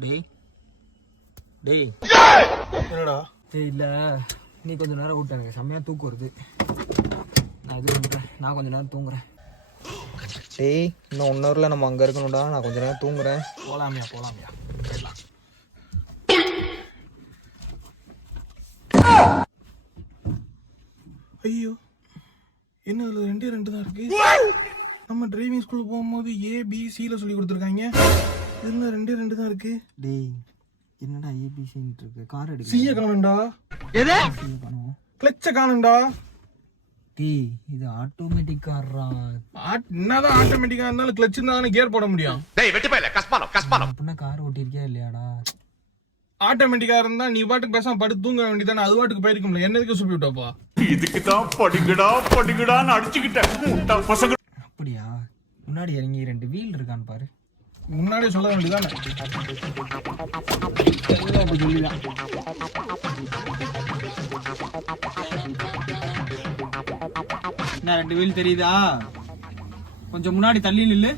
டேய் டேய் என்னடா? சரி இல்லை, நீ கொஞ்சம் நேரம் விட்டு, எனக்கு செம்மையாக தூக்கம் வருது. நான் இது பண்ணுறேன், நான் கொஞ்சம் நேரம் தூங்குறேன். டேய் இன்னும் 1 ஹவரில் நம்ம அங்கே இருக்கணும்டா. நான் கொஞ்சம் நேரம் தூங்குறேன். போகலாமியா? ஐயோ, என்ன இதில் 2 தான் இருக்கு. நம்ம டிரைவிங் ஸ்கூலுக்கு போகும்போது ABCல சொல்லி கொடுத்துருக்காங்க. இதில் 2 தான் இருக்கு. டேய் என்னடா ஏபிசின்னு இருக்கு? கார் எடுக்க சியை காணும்டா. எது காணும்? கிளச்சை காணும்டா. டேய் இது ஆட்டோமேட்டிக் கார்ரா. என்னதான் ஆட்டோமேட்டிக்கா இருந்தாலும் கிளச் இருந்தாலும் கியர் போட முடியும். அப்படின்னா கார் ஓட்டிருக்கியா இல்லையாடா? ஆட்டோமேட்டிக்கா இருந்தா நீ பாட்டுக்கு பேசாம படுத்து தூங்க வேண்டியதானே. அது பாட்டுக்கு போயிருக்க முடியல. என்ன எதுக்கு சுப்பி விட்டப்பா? இதுக்குதான் படிங்கடான்னு அடிச்சுக்கிட்டேன். அப்படியா? முன்னாடி இறங்கி 2 வீல் இருக்கான்னு பாரு. முன்னாடியே சொல்ல வேண்டியதானே. சொல்லிதான் என்ன 2 வீல் தெரியுதா? கொஞ்சம் முன்னாடி தள்ளி நில்லு.